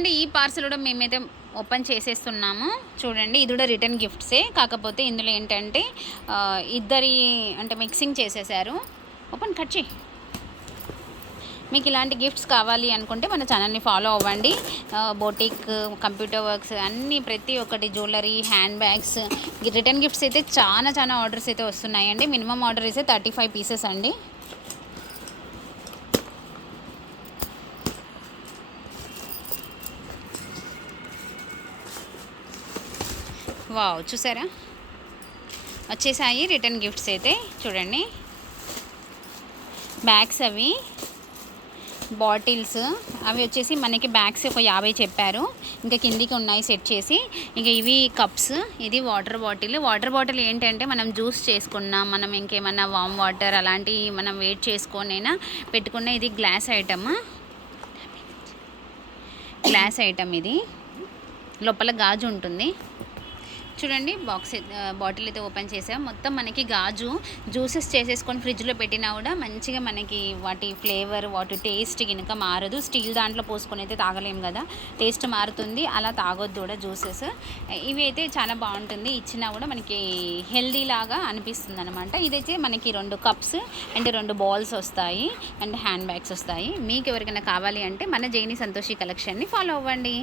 అండి ఈ పార్సల్ కూడా మేమైతే ఓపెన్ చేసేస్తున్నాము. చూడండి ఇది కూడా రిటర్న్ గిఫ్ట్సే కాకపోతే ఇందులో ఏంటంటే ఇద్దరి అంటే మిక్సింగ్ చేసేసారు. ఓపెన్ కట్ చేయి. మీకు ఇలాంటి గిఫ్ట్స్ కావాలి అనుకుంటే మన ఛానల్ని ఫాలో అవ్వండి. బోటిక్ కంప్యూటర్ వర్క్స్ అన్నీ ప్రతి ఒక్కటి jewellery hand bags return gifts అయితే చాలా చాలా ఆర్డర్స్ అయితే వస్తున్నాయండి. మినిమం ఆర్డర్ అయితే థర్టీ ఫైవ్ పీసెస్ అండి. వావ్ చూసారా? వచ్చేసాయి రిటర్న్ గిఫ్ట్స్ అయితే చూడండి. బ్యాగ్స్ అవి బాటిల్స్ అవి వచ్చేసి మనకి బ్యాగ్స్ ఒక యాభై చెప్పారు. ఇంకా కిందికి ఉన్నాయి సెట్ చేసి. ఇంకా ఇవి కప్స్ ఇది వాటర్ బాటిల్. వాటర్ బాటిల్ ఏంటంటే మనం జ్యూస్ చేసుకున్నా మనం ఇంకేమన్నా వామ్ వాటర్ అలాంటివి మనం వెయిట్ చేసుకొనైనా పెట్టుకున్న ఇది గ్లాస్ ఐటమ్. గ్లాస్ ఐటమ్ ఇది. లోపల గాజు ఉంటుంది. చూడండి బాక్స్ బాటిల్ అయితే ఓపెన్ చేసాం. మొత్తం మనకి గాజు జ్యూసెస్ చేసేసుకొని ఫ్రిడ్జ్లో పెట్టినా కూడా మంచిగా మనకి వాటి ఫ్లేవర్ వాటి టేస్ట్ కనుక మారదు. స్టీల్ దాంట్లో పోసుకొని అయితే తాగలేం కదా. టేస్ట్ మారుతుంది. అలా తాగొద్దు కూడా జ్యూసెస్ ఇవి అయితే చాలా బాగుంటుంది. ఇచ్చినా కూడా మనకి హెల్దీ లాగా అనిపిస్తుంది అనమాట ఇదైతే మనకి రెండు కప్స్ అండ్ రెండు బాల్స్ వస్తాయి. అండ్ హ్యాండ్ బ్యాగ్స్ వస్తాయి. మీకు ఎవరికైనా కావాలి అంటే మన జైని సంతోషి కలెక్షన్ని ఫాలో అవ్వండి.